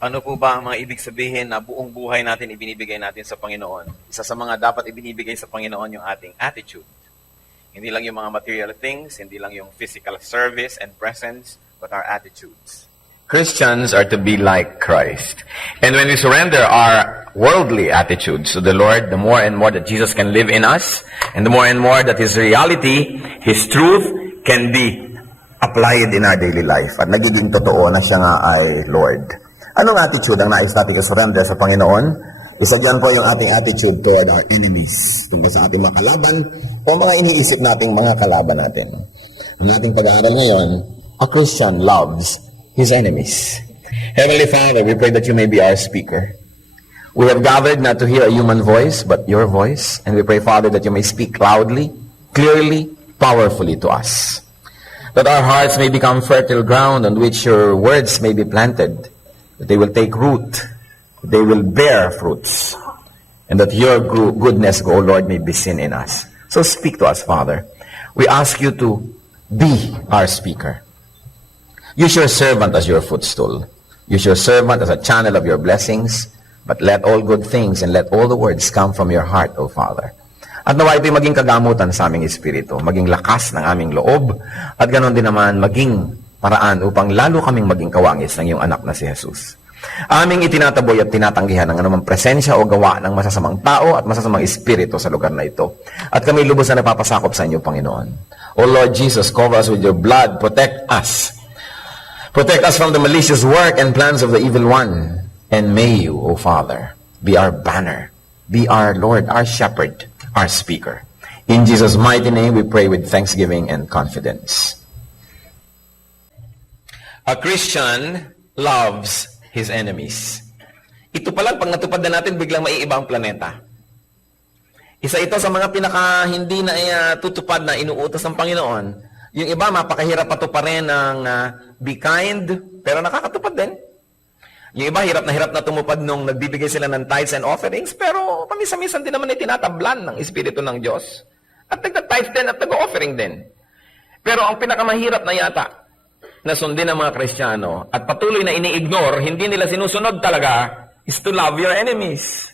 Ano po ba ang mga ibig sabihin na buong buhay natin ibinibigay natin sa Panginoon? Isa sa mga dapat ibinibigay sa Panginoon yung ating attitude. Hindi lang yung mga material things, hindi lang yung physical service and presence, but our attitudes. Christians are to be like Christ. And when we surrender our worldly attitudes to the Lord, the more and more that Jesus can live in us, and the more and more that His reality, His truth, can be applied in our daily life. At nagiging totoo na siya nga ay Lord. Anong attitude ang nais natin surrender sa Panginoon? Isa dyan po yung ating attitude toward our enemies, tungkol sa ating mga kalaban o mga iniisip nating mga kalaban natin. Ang ating pag-aaral ngayon, a Christian loves his enemies. Heavenly Father, we pray that you may be our speaker. We have gathered not to hear a human voice, but your voice. And we pray, Father, that you may speak loudly, clearly, powerfully to us. That our hearts may become fertile ground on which your words may be planted. That they will take root, they will bear fruits, and that your goodness, O Lord, may be seen in us. So speak to us, Father. We ask you to be our speaker. Use your servant as your footstool. Use your servant as a channel of your blessings, but let all good things and let all the words come from your heart, O Father. At nawa ito'y maging kagamutan sa aming espiritu, maging lakas ng aming loob, at ganoon din naman maging paraan upang lalo kaming maging kawangis ng iyong anak na si Jesus. Aming itinataboy at tinatanggihan ng anumang presensya o gawa ng masasamang tao at masasamang espiritu sa lugar na ito. At kami lubos na napapasakop sa inyo, Panginoon. O Lord Jesus, cover us with your blood. Protect us. Protect us from the malicious work and plans of the evil one. And may you, O Father, be our banner, be our Lord, our shepherd, our speaker. In Jesus' mighty name, we pray with thanksgiving and confidence. A Christian loves his enemies. Ito palang, pag natupad na natin, biglang maiiba ang planeta. Isa ito sa mga pinaka hindi na tutupad na inuutos ng Panginoon. Yung iba, mapakahirap patuparin ng be kind, pero nakakatupad din. Yung iba, hirap na tumupad nung nagbibigay sila ng tithes and offerings, pero pamisa-misan din naman ay tinatablan ng Espiritu ng Diyos. At nagta-tithes din at nag-offering din. Pero ang pinakamahirap na yata, na sundin ng mga Kristiyano at patuloy na ini-ignore, hindi nila sinusunod talaga, is to love your enemies.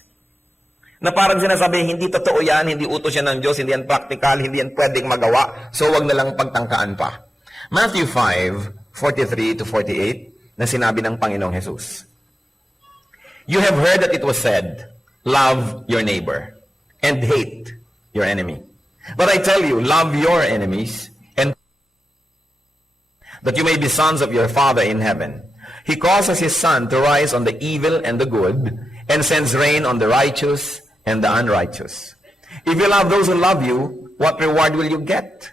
Na parang sinasabi, hindi totoo yan, hindi utos yan ng Diyos, hindi yan practical, hindi yan pwedeng magawa, so wag na lang pagtangkaan pa. Matthew 5:43 to 48, na sinabi ng Panginoong Jesus. You have heard that it was said, love your neighbor and hate your enemy. But I tell you, love your enemies and that you may be sons of your Father in heaven. He causes his sun to rise on the evil and the good, and sends rain on the righteous and the unrighteous. If you love those who love you, what reward will you get?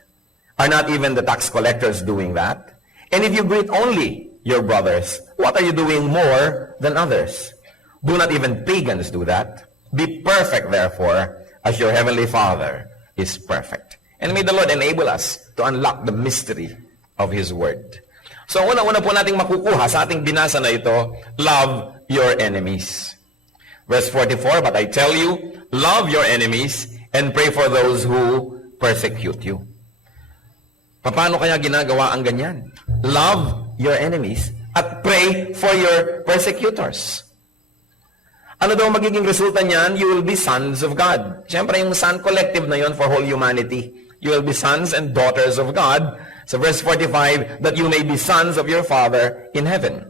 Are not even the tax collectors doing that? And if you greet only your brothers, what are you doing more than others? Do not even pagans do that? Be perfect, therefore, as your heavenly Father is perfect. And may the Lord enable us to unlock the mystery of His Word. So, una-una po nating makukuha sa ating binasa na ito, love your enemies. Verse 44, but I tell you, love your enemies and pray for those who persecute you. Paano kaya ginagawa ang ganyan? Love your enemies at pray for your persecutors. Ano daw magiging resulta niyan? You will be sons of God. Siyempre, yung son collective na yon for whole humanity. You will be sons and daughters of God. So verse 45, that you may be sons of your Father in heaven.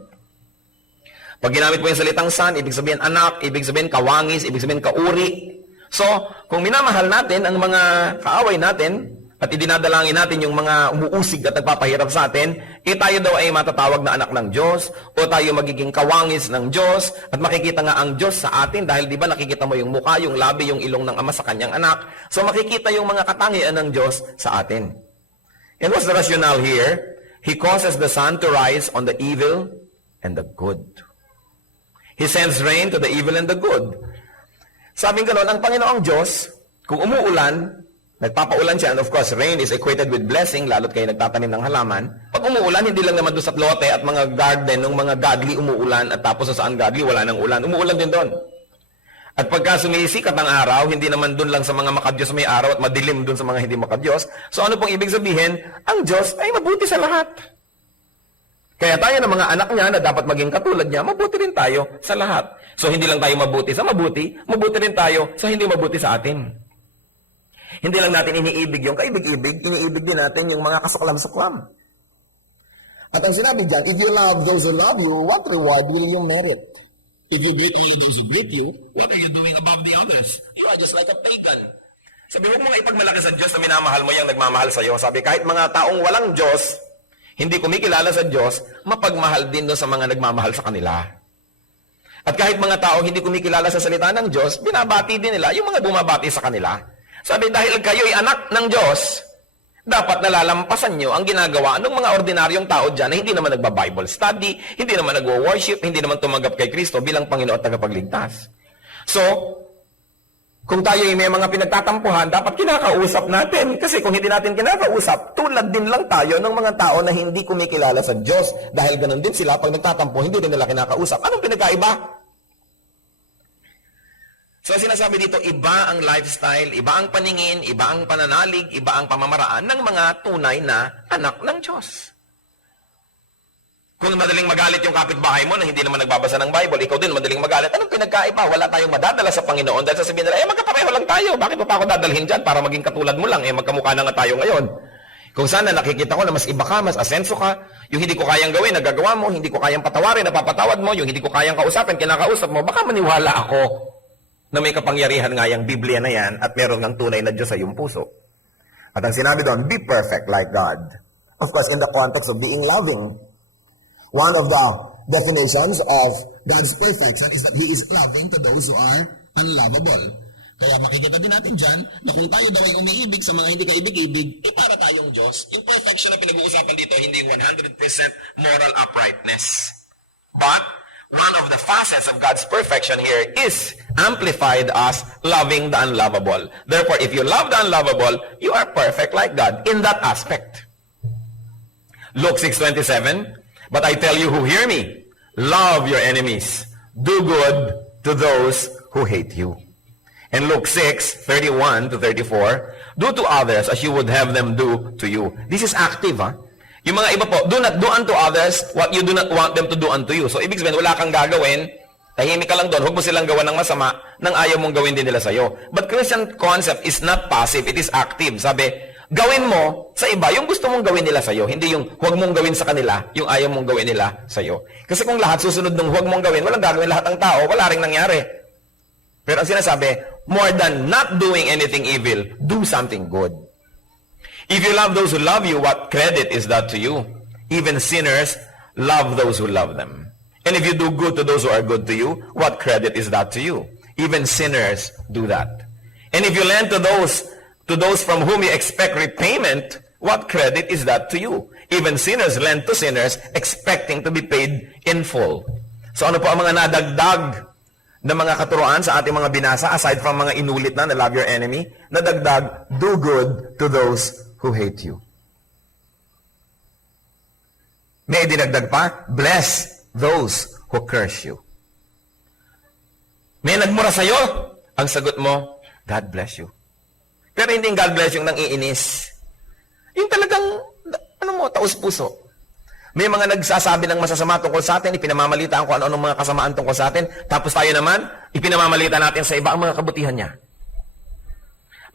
Pag ginamit mo yung salitang son, ibig sabihin anak, ibig sabihin kawangis, ibig sabihin kauri. So, kung minamahal natin ang mga kaaway natin, at idinadalangin natin yung mga umuusig at nagpapahirap sa atin, tayo daw ay matatawag na anak ng Diyos, o tayo magiging kawangis ng Diyos, at makikita nga ang Diyos sa atin, dahil di ba nakikita mo yung mukha, yung labi, yung ilong ng Ama sa kanyang anak. So makikita yung mga katangian ng Diyos sa atin. And what's the rationale here? He causes the sun to rise on the evil and the good. He sends rain to the evil and the good. Sabing ganon, ang Panginoong Diyos, kung umuulan, nagpapaulan siya, and of course, rain is equated with blessing, lalo't kayo nagtatanim ng halaman. Pag umuulan, hindi lang naman doon sa lote at mga garden ng mga godly umuulan, at tapos sa saan godly, wala nang ulan. Umuulan din doon. At pagka sumisikat ang araw, hindi naman doon lang sa mga makadiyos may araw at madilim doon sa mga hindi makadiyos. So ano pong ibig sabihin? Ang Diyos ay mabuti sa lahat. Kaya tayo ng mga anak niya na dapat maging katulad niya, mabuti rin tayo sa lahat. So hindi lang tayo mabuti sa mabuti rin tayo sa hindi mabuti sa atin. Hindi lang natin iniibig yung kaibig-ibig, iniibig din natin yung mga kasuklam-suklam. At ang sinabi dyan, if you love those who love you, what reward will you merit? If you greet only those who greet you, What are you doing above the others? You are just like a pagan. Sabi, huwag mo nga ipagmalaki sa Diyos na minamahal mo yung nagmamahal sa iyo. Sabi, kahit mga taong walang Diyos, hindi kumikilala sa Diyos, mapagmahal din doon sa mga nagmamahal sa kanila. At kahit mga taong hindi kumikilala sa salita ng Diyos, binabati din nila yung mga bumabati sa kanila. Sabi, dahil kayo'y anak ng Diyos, dapat nalalampasan nyo ang ginagawa ng mga ordinaryong tao dyan na hindi naman nagba-Bible study, hindi naman nagwo-worship, hindi naman tumanggap kay Kristo bilang Panginoon at tagapagligtas. So, kung tayo may mga pinagtatampuhan, dapat kinakausap natin. Kasi kung hindi natin kinakausap, tulad din lang tayo ng mga tao na hindi kumikilala sa Diyos. Dahil ganun din sila, pag nagtatampo, hindi din nila kinakausap. Anong pinagkaiba? So sinasabi dito, iba ang lifestyle, iba ang paningin, iba ang pananalig, iba ang pamamaraan ng mga tunay na anak ng Diyos. Kung madaling magalit yung kapitbahay mo na hindi naman nagbabasa ng Bible, ikaw din madaling magalit, anong pinagkaiba? Wala tayong madadala sa Panginoon dahil sasabihin nila, magkapareho lang tayo, bakit pa ako dadalhin dyan para maging katulad mo lang, magkamukha na nga tayo ngayon. Kung sana nakikita ko na mas iba ka, mas asenso ka, yung hindi ko kayang gawin, nagagawa mo, hindi ko kayang patawarin, napapatawad mo, yung hindi ko kayang kausapin, kinakausap mo, baka maniwala ako na may kapangyarihan nga yung Biblia na yan at meron ng tunay na Diyos sa iyong puso. At ang sinabi doon, be perfect like God. Of course, in the context of being loving. One of the definitions of God's perfection is that He is loving to those who are unlovable. Kaya makikita din natin dyan na kung tayo daw ay umiibig sa mga hindi kaibig-ibig, para tayong Diyos. Yung perfection na pinag-uusapan dito, hindi 100% moral uprightness. But one of the facets of God's perfection here is amplified as loving the unlovable. Therefore, if you love the unlovable, you are perfect like God in that aspect. Luke 6:27, but I tell you who hear me, love your enemies, do good to those who hate you. And Luke 6:31-34, do to others as you would have them do to you. This is active, ha? Yung mga iba po, do not do unto others what you do not want them to do unto you. So, ibig sabihin, wala kang gagawin, tahimik ka lang doon, huwag mo silang gawa ng masama, nang ayaw mong gawin din nila sa'yo. But Christian concept is not passive, it is active. Sabi, gawin mo sa iba yung gusto mong gawin nila sa'yo, hindi yung huwag mong gawin sa kanila, yung ayaw mong gawin nila sa'yo. Kasi kung lahat susunod ng huwag mong gawin, walang gagawin lahat ng tao, wala ring nangyari. Pero ang sinasabi, more than not doing anything evil, do something good. If you love those who love you, what credit is that to you? Even sinners love those who love them. And if you do good to those who are good to you, what credit is that to you? Even sinners do that. And if you lend to those from whom you expect repayment, what credit is that to you? Even sinners lend to sinners, expecting to be paid in full. So ano po ang mga nadagdag na mga katuroan sa ating mga binasa, aside from mga inulit na love your enemy, nadagdag, do good to those who hate you. May dinagdag pa, bless those who curse you. May nagmura sa'yo, ang sagot mo, God bless you. Pero hindi yung God bless yung nang iinis. Yung talagang, taos puso. May mga nagsasabi ng masasama tungkol sa atin, ipinamamalitaan ko ano-anong mga kasamaan tungkol sa atin, tapos tayo naman, ipinamamalita natin sa iba ang mga kabutihan niya.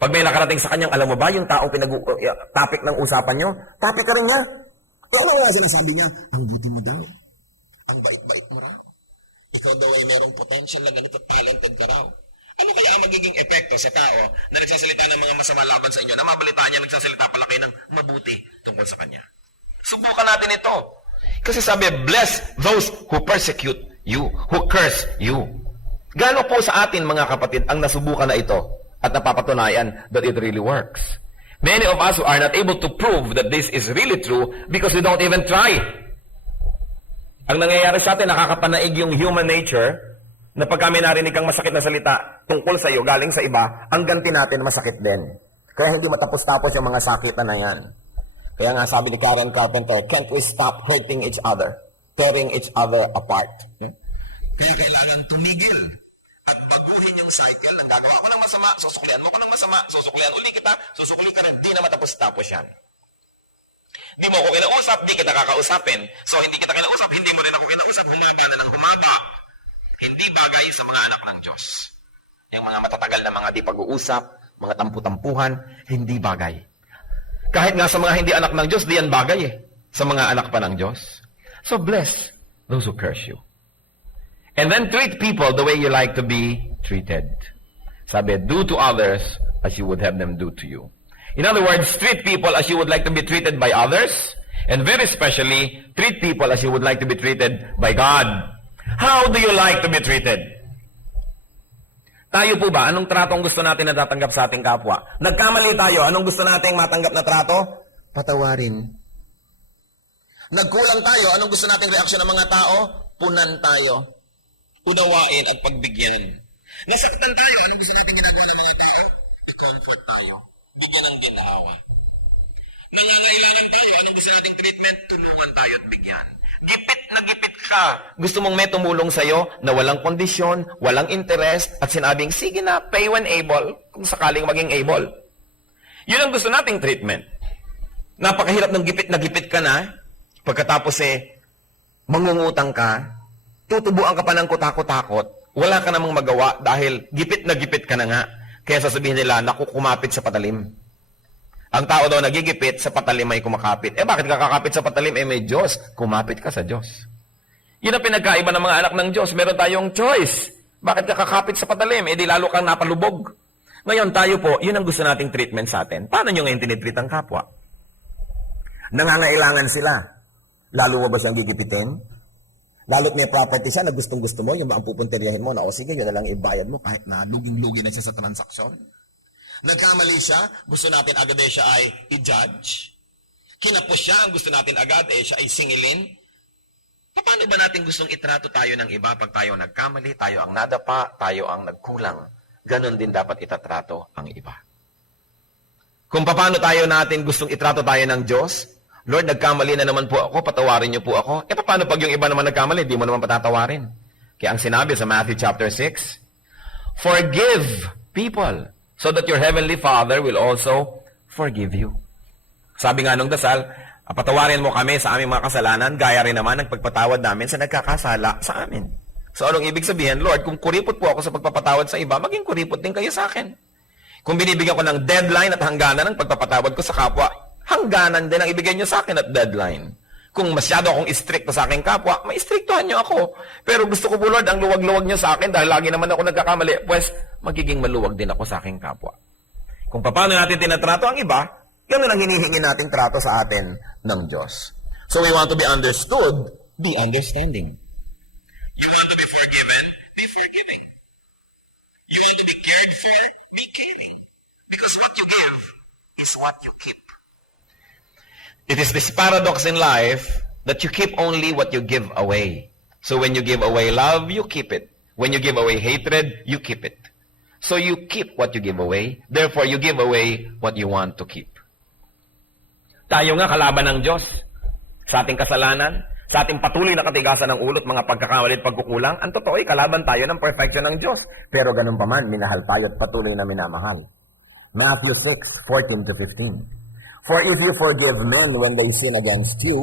Pag may nakarating sa kanyang, alam mo ba, yung taong topic ng usapan nyo, topic ka rin niya. ano nga sinasabi niya? Ang buti mo daw. Ang bait-bait mo raw. Ikaw daw ay merong potential na ganito, talented ka raw. Ano kaya ang magiging epekto sa tao na nagsasalita ng mga masama laban sa inyo, na mabalitaan niya, nagsasalita pala kayo ng mabuti tungkol sa kanya? Subukan natin ito. Kasi sabi, bless those who persecute you, who curse you. Gano po sa atin, mga kapatid, ang nasubukan na ito at napapatunayan that it really works? Many of us who are not able to prove that this is really true because we don't even try. Ang nangyayari sa atin, nakakapanaig yung human nature na pag kami narinig kang masakit na salita tungkol sa iyo, galing sa iba, ang ganti natin masakit din. Kaya hindi matapos-tapos yung mga sakitan na yan. Kaya nga sabi ni Karen Carpenter, can't we stop hurting each other, tearing each other apart? Kaya kailangan tumigil at baguhin yung cycle ng gagawa ko ng masama, susuklian mo ko ng masama, susuklian uli kita, susukli ka rin, di na matapos-tapos yan. Di mo ako kinausap, di kita kakausapin. So, hindi kita kinausap, hindi mo rin ako kinausap, humaba na ng humaba. Hindi bagay sa mga anak ng Diyos. Yung mga matatagal na mga di pag-uusap, mga tampu-tampuhan, hindi bagay. Kahit nga sa mga hindi anak ng Diyos, di yan bagay eh. Sa mga anak pa ng Diyos. So, bless those who curse you. And then treat people the way you like to be treated. Sabi, do to others as you would have them do to you. In other words, treat people as you would like to be treated by others, and very especially, treat people as you would like to be treated by God. How do you like to be treated? Tayo po ba, anong tratong gusto natin na tatanggap sa ating kapwa? Nagkamali tayo, anong gusto nating matanggap na trato? Patawarin. Nagkulang tayo, anong gusto nating reaksyon ng mga tao? Punan tayo. Unawain at pagbigyan. Nasaktan tayo, anong gusto nating ginagawa ng mga tao? I-comfort tayo. Bigyan ng ginaawa. Nangangailangan tayo, anong gusto nating treatment? Tulungan tayo at bigyan. Gipit na gipit ka. Gusto mong may tumulong sa'yo na walang kondisyon, walang interest, at sinabing, sige na, pay when able, kung sakaling maging able. Yun ang gusto nating treatment. Napakahirap ng gipit na gipit ka na, pagkatapos mangungutang ka, tutubuan ka pa ng kutakot-takot, wala ka namang magawa dahil gipit na gipit ka na nga. Kaya sasabihin nila, naku, kumapit sa patalim. Ang tao daw nagigipit, sa patalim ay kumakapit. Bakit ka kakapit sa patalim? May Diyos. Kumapit ka sa Diyos. Yun ang pinagkaiba ng mga anak ng Diyos. Meron tayong choice. Bakit ka kakapit sa patalim? Di lalo kang napalubog. Ngayon tayo po, yun ang gusto nating treatment sa atin. Paano nyo ngayon tinitreat ang kapwa? Nangangailangan sila. Lalo mo ba siyang gigipitin? Lalo't may property siya na gustong-gusto mo, yung ba ang pupunteriyahin mo na, o sige, yun na lang ibayad mo kahit na luging-lugi na siya sa transaksyon. Nagkamali siya, gusto natin agad siya ay i-judge. Kinapos siya, ang gusto natin agad siya ay singilin. Paano ba natin gustong itrato tayo ng iba pag tayo nagkamali, tayo ang nadapa, tayo ang nagkulang? Ganon din dapat itatrato ang iba. Kung paano tayo natin gustong itrato tayo ng Diyos, Lord, nagkamali na naman po ako, patawarin niyo po ako. Paano pag yung iba naman nagkamali, di mo naman patatawarin? Kaya ang sinabi sa Matthew chapter 6, forgive people, so that your heavenly Father will also forgive you. Sabi nga nung dasal, patawarin mo kami sa aming mga kasalanan, gaya rin naman ng pagpatawad namin sa nagkakasala sa amin. So anong ibig sabihin, Lord, kung kuripot po ako sa pagpapatawad sa iba, maging kuripot din kayo sa akin. Kung binibigyan ko ng deadline at hangganan ng pagpapatawad ko sa kapwa, hangganan din ang ibigay nyo sa akin at deadline. Kung masyado akong istrikto sa aking kapwa, maistriktuhan nyo ako. Pero gusto ko po, Lord, ang luwag-luwag nyo sa akin dahil lagi naman ako nagkakamali, pues magiging maluwag din ako sa aking kapwa. Kung paano natin tinatrato ang iba, yan ang hinihingi nating trato sa atin ng Diyos. So we want to be understood, be understanding. You want to be forgiven, be forgiving. You want to be cared for, be caring. Because what you give is what you keep. It is this paradox in life that you keep only what you give away. So when you give away love, you keep it. When you give away hatred, you keep it. So you keep what you give away. Therefore, you give away what you want to keep. Tayo nga kalaban ng Diyos sa ating kasalanan, sa ating patuloy na katigasan ng ulot, mga pagkakamali at pagkukulang. Ang totoo ay kalaban tayo ng perfection ng Diyos. Pero ganun pa man, minahal tayo at patuloy na minamahal. Matthew 6:14-15. For if you forgive men when they sin against you,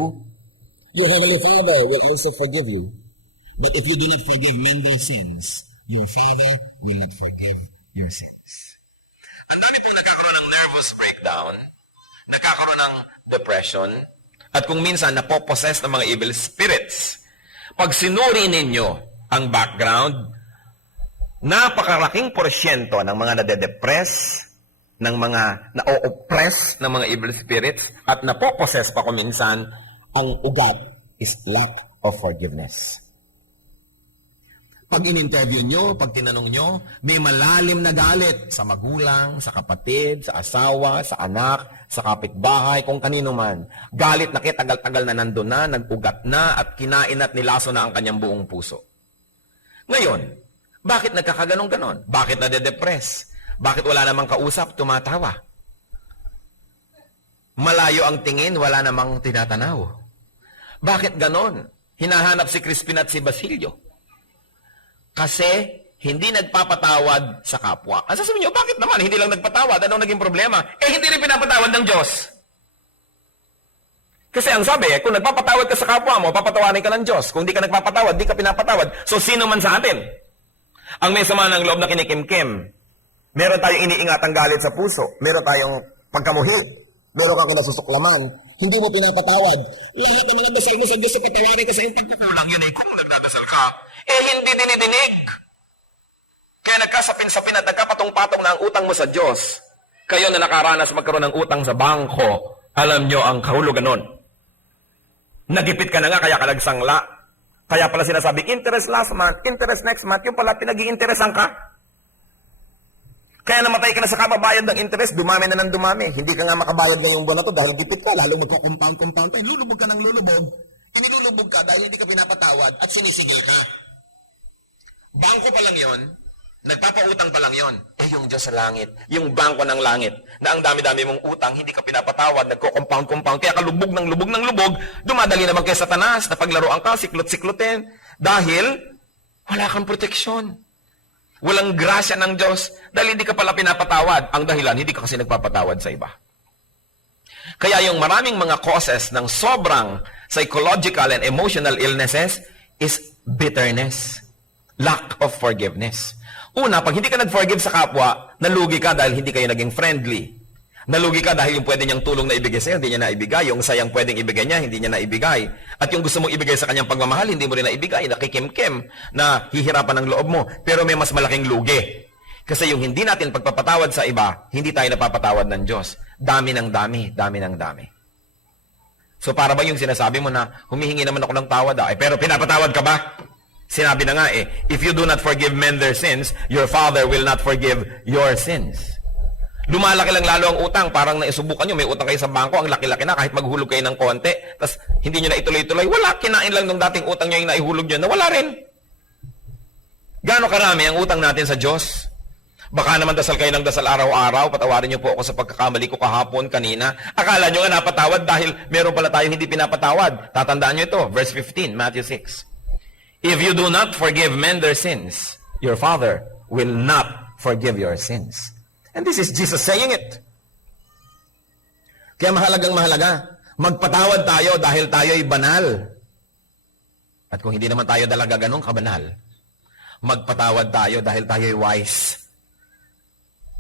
your heavenly Father will also forgive you. But if you do not forgive men their sins, your Father will not forgive your sins. Ang dami po nagkakaroon ng nervous breakdown, nagkakaroon ng depression, at kung minsan napopossess ng mga evil spirits. Pag sinuri ninyo ang background, napakalaking porsyento ng mga nade-depress, ng mga na-oppress ng mga evil spirits at napopossess pa kuminsan, ang ugat is lack of forgiveness. Pag in-interview nyo, pag tinanong nyo, may malalim na galit sa magulang, sa kapatid, sa asawa, sa anak, sa kapitbahay, kung kanino man. Galit na tagal-tagal na nandun na, nag-ugat na, at kinain at nilaso na ang kanyang buong puso. Ngayon, bakit nagkakaganon-ganon? Bakit nade-depress? Bakit wala namang kausap, tumatawa? Malayo ang tingin, wala namang tinatanaw. Bakit ganon? Hinahanap si Crispin at si Basilio. Kasi hindi nagpapatawad sa kapwa. Ang sasabihin niyo, bakit naman? Hindi lang nagpatawad. Anong naging problema? Hindi rin pinapatawad ng Diyos. Kasi ang sabi, kung nagpapatawad ka sa kapwa mo, papatawarin ka ng Diyos. Kung di ka nagpapatawad, di ka pinapatawad. So, sino man sa atin? Ang may sama ng loob na kinikimkim. Meron tayong iniingatang galit sa puso. Meron tayong pagkamuhi. Meron kang kinasusuklaman. Hindi mo pinapatawad. Lahat ng mga dasal mo sa Diyos sa patawarin ka sa iyong pagkukulang yun kung nagdadasal ka, hindi dinidinig. Kaya nagkasapin-sapin at nagkapatong-patong na ang utang mo sa Diyos. Kayo na nakaranas magkaroon ng utang sa bangko, alam nyo ang kahulugan nun. Nagipit ka na nga, kaya ka nagsangla. Kaya pala sinasabi, interest last month, interest next month, yung pala pinag-i-interesan ka. Kaya namatay ka na sa kababayad ng interest, dumami na ng dumami. Hindi ka nga makabayad ngayong buwan na to dahil gipit ka, lalo magko-compound tayo. Lulubog ka ng lulubog. Inilulubog ka dahil hindi ka pinapatawad at sinisigil ka. Bangko pa lang yon, nagpapautang pa lang yon. Yung Diyos sa langit, yung bangko ng langit, na ang dami-dami mong utang, hindi ka pinapatawad, nagko-compound, kaya ka lubog ng lubog, dumadali naman kay Satanas, na paglaruan ka, siklot-siklotin, dahil wala kang proteksyon. Walang grasya ng Diyos, dahil hindi ka pala pinapatawad. Ang dahilan, hindi ka kasi nagpapatawad sa iba. Kaya yung maraming mga causes ng sobrang psychological and emotional illnesses is bitterness. Lack of forgiveness. Una, pag hindi ka nag-forgive sa kapwa, nalugi ka dahil hindi kayo naging friendly. Nalugi ka dahil yung pwede niyang tulong na ibigay sa'yo, hindi niya naibigay. Yung sayang pwedeng ibigay niya, hindi niya naibigay. At yung gusto mong ibigay sa kanyang pagmamahal, hindi mo rin naibigay. Nakikimkim, na hihirapan ng loob mo. Pero may mas malaking lugi. Kasi yung hindi natin pagpapatawad sa iba, hindi tayo napapatawad ng Diyos. Dami ng dami, dami ng dami. So para ba yung sinasabi mo na, humihingi naman ako ng tawad, pero pinapatawad ka ba? Sinabi na nga if you do not forgive men their sins, your Father will not forgive your sins. Lumalaki lang lalo ang utang, parang naisubukan nyo, may utang kayo sa bangko, ang laki-laki na, kahit maghulog kayo ng konti, tapos hindi nyo na ituloy-tuloy, wala, kinain lang nung dating utang nyo yung naihulog nyo, na wala rin. Gaano karami ang utang natin sa Diyos? Baka naman dasal kayo ng dasal araw-araw, patawarin nyo po ako sa pagkakamali ko kahapon, kanina. Akala nyo nga napatawad dahil meron pala tayong hindi pinapatawad. Tatandaan nyo ito, verse 15, Matthew 6. If you do not forgive men their sins, your Father will not forgive your sins. And this is Jesus saying it. Kaya mahalaga, magpatawad tayo dahil tayo'y banal. At kung hindi naman tayo talaga ganun kabanal, magpatawad tayo dahil tayo'y wise.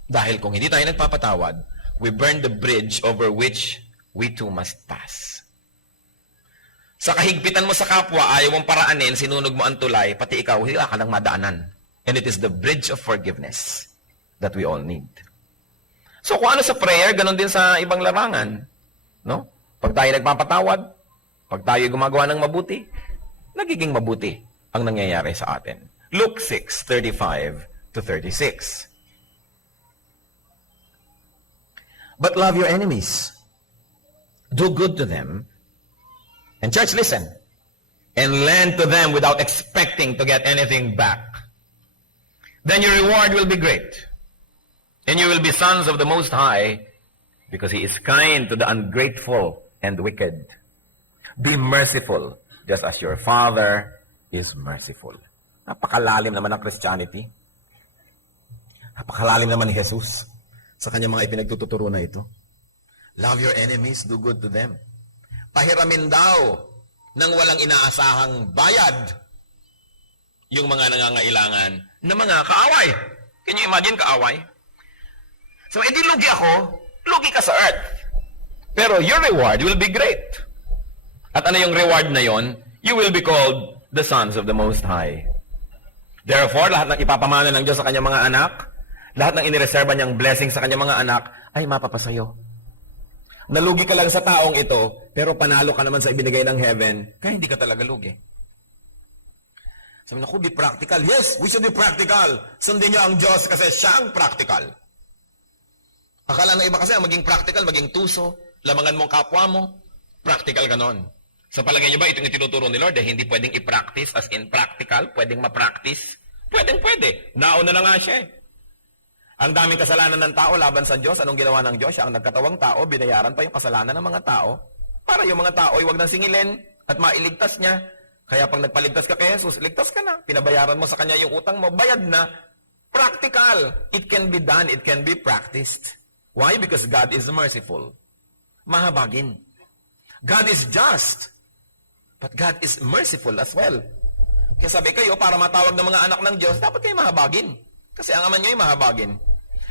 Dahil kung hindi tayo nagpapatawad, we burn the bridge over which we too must pass. Sa kahigpitan mo sa kapwa, ayaw mong paraanin, sinunog mo ang tulay, pati ikaw, hindi ka lang madaanan. And it is the bridge of forgiveness that we all need. So kung ano sa prayer, ganun din sa ibang larangan. No? Pag tayo nagpapatawad, pag tayo gumagawa ng mabuti, nagiging mabuti ang nangyayari sa atin. Luke 6:35-36. But love your enemies. Do good to them. And church, listen. And lend to them without expecting to get anything back. Then your reward will be great. And you will be sons of the Most High, because He is kind to the ungrateful and wicked. Be merciful, just as your Father is merciful. Napakalalim naman ng Christianity. Napakalalim naman ni Jesus sa kanyang mga ipinagtuturo na ito. Love your enemies, do good to them. Pahiramin daw ng walang inaasahang bayad yung mga nangangailangan na mga kaaway. Can you imagine kaaway? So, edi lugi ako, lugi ka sa earth. Pero your reward will be great. At ano yung reward na yon? You will be called the sons of the Most High. Therefore, lahat ng ipapamana ng Diyos sa kanyang mga anak, lahat ng inireserba niyang blessing sa kanyang mga anak, ay mapapasayo. Nalugi ka lang sa taong ito, pero panalo ka naman sa ibinigay ng heaven, kaya hindi ka talaga lugi. Sabi na, be practical. Yes, we should be practical. Sundin niyo ang Diyos kasi siya ang practical. Akala ng iba kasi maging practical, maging tuso, lamangan mong kapwa mo, practical ka nun. Sa palagay niyo ba, itong itinuturo ni Lord, hindi pwedeng i-practice as in practical, pwedeng ma-practice? Pwede. Nauna na nga siya. Ang daming kasalanan ng tao laban sa Diyos, anong ginawa ng Diyos? Siya ang nagkatawang tao, binayaran pa yung kasalanan ng mga tao, para yung mga tao ay wag nang singilin at mailigtas niya. Kaya pag nagpaligtas ka kay Jesus, ligtas ka na. Pinabayaran mo sa Kanya yung utang mo, bayad na. Practical. It can be done, it can be practiced. Why? Because God is merciful. Mahabagin. God is just. But God is merciful as well. Kaya sabi kayo, para matawag ng mga anak ng Diyos, dapat kayo mahabagin. Kasi ang ama nyo ay mahabagin.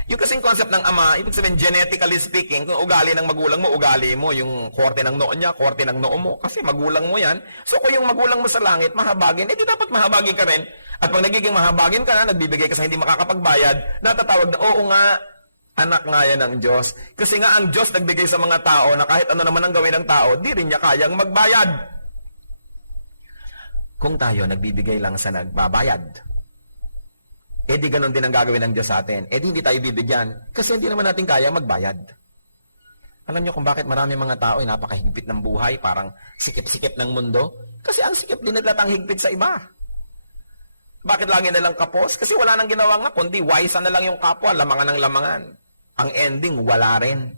Yung kasing concept ng ama, ibig sabihin, genetically speaking, kung ugali ng magulang mo, ugali mo, yung korte ng noo niya, korte ng noo mo, kasi magulang mo yan. So kung yung magulang mo sa langit, mahabagin, edi dapat mahabagin ka rin. At pag nagiging mahabagin ka na, nagbibigay ka sa hindi makakapagbayad, natatawag na, oo nga, anak nga yan ng Diyos. Kasi nga ang Diyos nagbigay sa mga tao na kahit ano naman ang gawin ng tao, di rin niya kayang magbayad. Kung tayo nagbibigay lang sa nagbabayad, di ganon din ang gagawin ng Diyos sa atin. Di hindi tayo bibigyan kasi hindi naman natin kaya magbayad. Alam niyo kung bakit marami mga tao ay napakahigpit ng buhay, parang sikip-sikip ng mundo? Kasi ang sikip din naglatang higpit sa iba. Bakit lagi nalang kapos? Kasi wala nang ginawa nga, kundi wise na lang yung kapwa, lamangan ng lamangan. Ang ending, wala rin.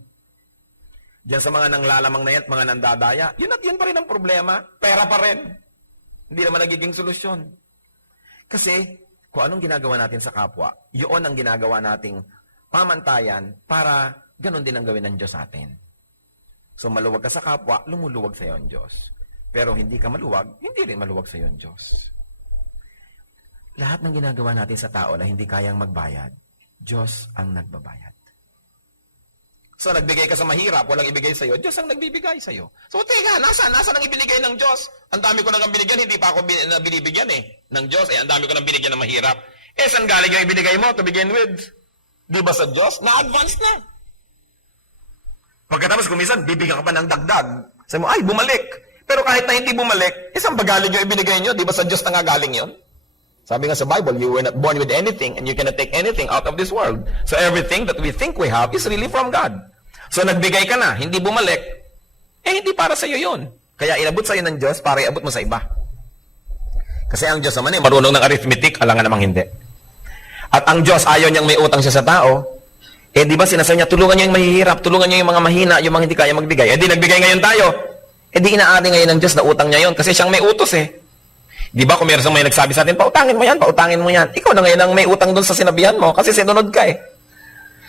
Diyan sa mga nanglalamang na yan at mga nandadaya, yun at yun pa rin ang problema. Pera pa rin. Hindi naman nagiging solusyon. Kasi, kung anong ginagawa natin sa kapwa, yun ang ginagawa nating pamantayan para ganun din ang gawin ng Diyos sa atin. So, maluwag ka sa kapwa, lumuluwag sa iyo ang Diyos. Pero hindi ka maluwag, hindi rin maluwag sa iyo ang Diyos. Lahat ng ginagawa natin sa tao na hindi kayang magbayad, Diyos ang nagbabayad. So, nagbigay ka sa mahirap, walang ibigay sa iyo, Diyos ang nagbibigay sa iyo. So, teka, nasaan ang ibinigay ng Diyos? Ang dami ko nang binigyan, hindi pa ako binibigyan ng Diyos. Ang dami ko nang binigyan ng mahirap. Saan galing yung ibinigay mo to begin with? Di ba sa Diyos? Na-advance na. Pagkatapos kumisan, bibigyan ka pa ng dagdag. Sabi mo, ay, bumalik. Pero kahit na hindi bumalik, saan ba galing yung ibinigay nyo? Di ba sa Diyos na nga galing yun? Sabi nga sa Bible, you were not born with anything and you cannot take anything out of this world. So everything that we think we have is really from God. So nagbigay ka na, hindi bumalik, hindi para sa iyo yun. Kaya inabot sa iyo ng Diyos para iabot mo sa iba. Kasi ang Diyos naman marunong ng arithmetic, alangan namang hindi. At ang Diyos, ayaw niyang may utang siya sa tao. Di ba sinasabi niya, tulungan niyo yung mahihirap, tulungan niyo yung mga mahina, yung mga hindi kaya magbigay. Di nagbigay ngayon tayo. Di inaari ngayon ng Diyos na utang niya yun kasi siyang may utos Di ba kung meron may nagsabi sa atin, pautangin mo yan, pautangin mo yan. Ikaw na ngayon ang may utang doon sa sinabihan mo kasi sinunod ka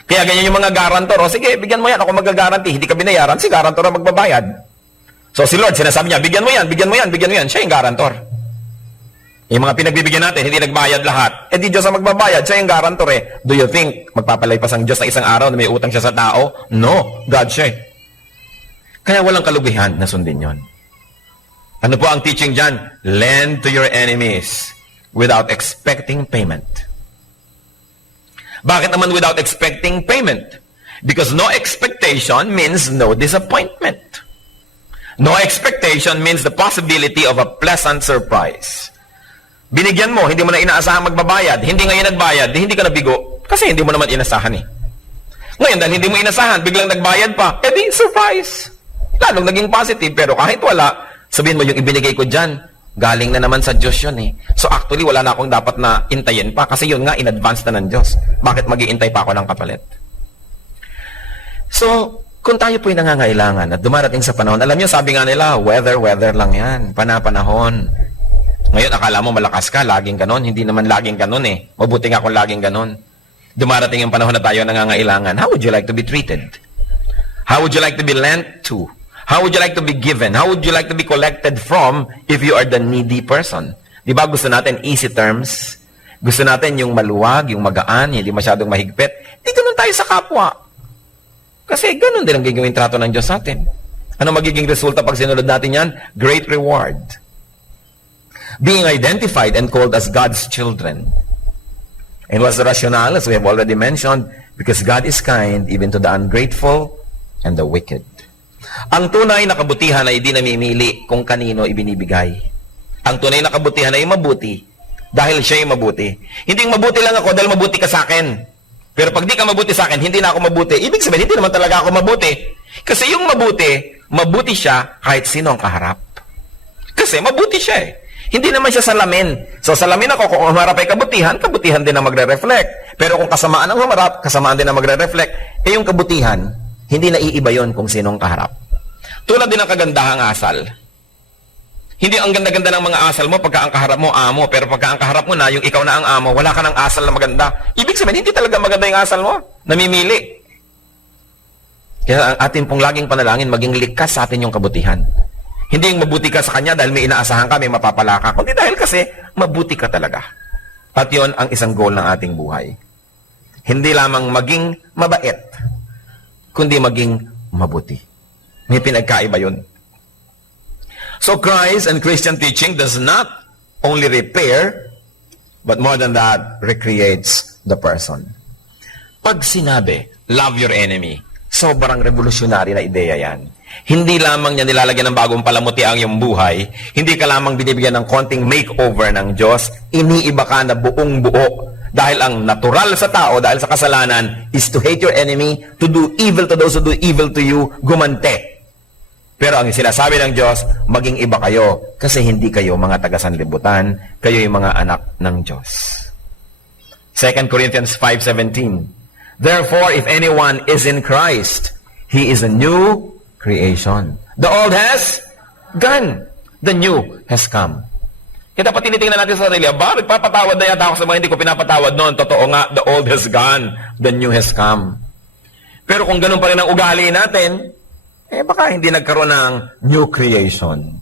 Kaya ganyan yung mga garantor. Sige, bigyan mo yan, ako mag-guarantee. Hindi ka binayaran, si garantor ang magbabayad. So si Lord, sinasabi niya, bigyan mo yan, bigyan mo yan, bigyan mo yan. Siya yung garantor. Yung mga pinagbibigyan natin, hindi nagbayad lahat. Di Diyos ang magbabayad, siya yung garantor Do you think magpapalaypas ang Diyos na isang araw na may utang siya sa tao? No, God siya Kaya walang kalugihan na sundin yon. Ano po ang teaching dyan? Lend to your enemies without expecting payment. Bakit naman without expecting payment? Because no expectation means no disappointment. No expectation means the possibility of a pleasant surprise. Binigyan mo, hindi mo na inaasahan magbabayad. Hindi ngayon nagbayad, hindi ka nabigo. Kasi hindi mo naman inasahan Ngayon, dahil hindi mo inasahan, biglang nagbayad pa, di surprise. Lalong naging positive, pero kahit wala, sabihin mo, yung ibinigay ko dyan, galing na naman sa Diyos yun So actually, wala na akong dapat na intayin pa. Kasi yun nga, in advance na ng Diyos. Bakit mag-iintay pa ako ng kapalit? So, kung tayo po'y nangangailangan at dumarating sa panahon, alam niyo, sabi nga nila, weather lang yan. Panahon. Ngayon, akala mo malakas ka, laging ganon. Hindi naman laging ganon Mabuti nga kung laging ganon. Dumarating yung panahon na tayo nangangailangan. How would you like to be treated? How would you like to be lent to? How would you like to be given? How would you like to be collected from if you are the needy person? Di ba gusto natin easy terms? Gusto natin yung maluwag, yung magaan, hindi masyadong mahigpit. Di ganun tayo sa kapwa. Kasi ganun din ang gagawin trato ng Diyos sa atin. Ano magiging resulta pag sinunod natin yan? Great reward. Being identified and called as God's children. And what's the rationale? As we have already mentioned, because God is kind even to the ungrateful and the wicked. Ang tunay na kabutihan ay di namimili kung kanino ibinibigay. Ang tunay na kabutihan ay mabuti dahil siya ay mabuti. Hindi mabuti lang ako dahil mabuti ka sa akin. Pero pag di ka mabuti sa akin, hindi na ako mabuti. Ibig sabihin, hindi naman talaga ako mabuti. Kasi yung mabuti siya kahit sino ang kaharap. Kasi mabuti siya Hindi naman siya salamin. So salamin ako, kung humarap ay kabutihan din ang magre-reflect. Pero kung kasamaan ang humarap, kasamaan din ang magre-reflect. Yung kabutihan, hindi naiiba yon kung sinong kaharap. Tulad din ng kagandahang asal. Hindi ang ganda-ganda ng mga asal mo pagka ang kaharap mo amo, pero pagka ang kaharap mo na, yung ikaw na ang amo, wala ka ng asal na maganda. Ibig sabihin, hindi talaga maganda yung asal mo. Namimili. Kaya ang atin pong laging panalangin, maging likas sa atin yung kabutihan. Hindi yung mabuti ka sa Kanya dahil may inaasahan ka, may mapapala ka, kundi dahil kasi mabuti ka talaga. At yon ang isang goal ng ating buhay. Hindi lamang maging mabait, kundi maging mabuti. May pinagkaiba yun. So Christ and Christian teaching does not only repair, but more than that, recreates the person. Pag sinabi, love your enemy, sobrang revolutionary na ideya yan. Hindi lamang niya nilalagyan ng bagong palamuti ang iyong buhay, hindi ka lamang binibigyan ng konting makeover ng Diyos, iniiba ka na buong buo. Dahil ang natural sa tao, dahil sa kasalanan, is to hate your enemy, to do evil to those who do evil to you, gumante. Pero ang sinasabi ng Diyos, maging iba kayo, kasi hindi kayo mga taga-sanlibutan, kayo yung mga anak ng Diyos. 2 Corinthians 5:17. Therefore, if anyone is in Christ, he is a new creation. The old has gone. The new has come. Kaya dapat tinitingnan natin sa sarili, nagpapatawad na yata ako sa mga hindi ko pinapatawad noon. Totoo nga, the old has gone. The new has come. Pero kung ganun pa rin ang ugali natin, baka hindi nagkaroon ng new creation.